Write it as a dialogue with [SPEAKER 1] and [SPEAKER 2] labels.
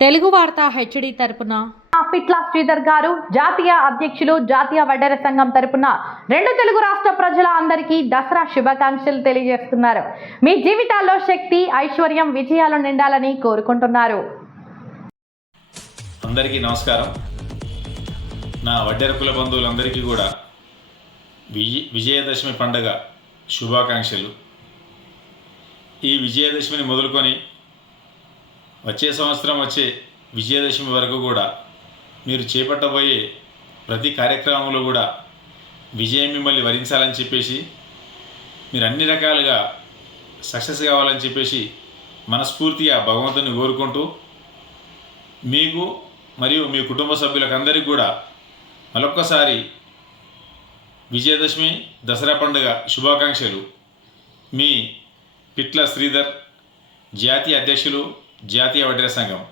[SPEAKER 1] తెలుగు వార్త హెచ్డి తరపున.
[SPEAKER 2] పిట్ల శ్రీధర్ గారు జాతీయ అధ్యక్షులు జాతీయ వడ్డెర సంఘం తరపున రెండు తెలుగు రాష్ట్ర ప్రజల అందరికీ దసరా శుభాకాంక్షలు తెలియజేస్తున్నారు. మీ జీవితాల్లో శక్తి ఐశ్వర్యం విజయాలు నిండాలని కోరుకుంటున్నారు.
[SPEAKER 3] అందరికీ నమస్కారం. నా వడ్డెర కుల బంధువులందరికీ కూడా విజయ విజయదశమి పండగ శుభాకాంక్షలు. ఈ విజయదశమిని మొదలుకొని వచ్చే సంవత్సరం వచ్చే విజయదశమి వరకు కూడా మీరు చేపట్టబోయే ప్రతి కార్యక్రమంలో కూడా విజయం మిమ్మల్ని వరించాలని చెప్పేసి మీరు అన్ని రకాలుగా సక్సెస్ కావాలని చెప్పేసి మనస్ఫూర్తిగా భగవంతుని కోరుకుంటూ మీకు మరియు మీ కుటుంబ సభ్యులకందరికీ కూడా మరొక్కసారి విజయదశమి దసరా పండుగ శుభాకాంక్షలు. మీ పిట్ల శ్రీధర్ జాతీయ అధ్యక్షులు జాతీయ వడ్డీర సంఘం.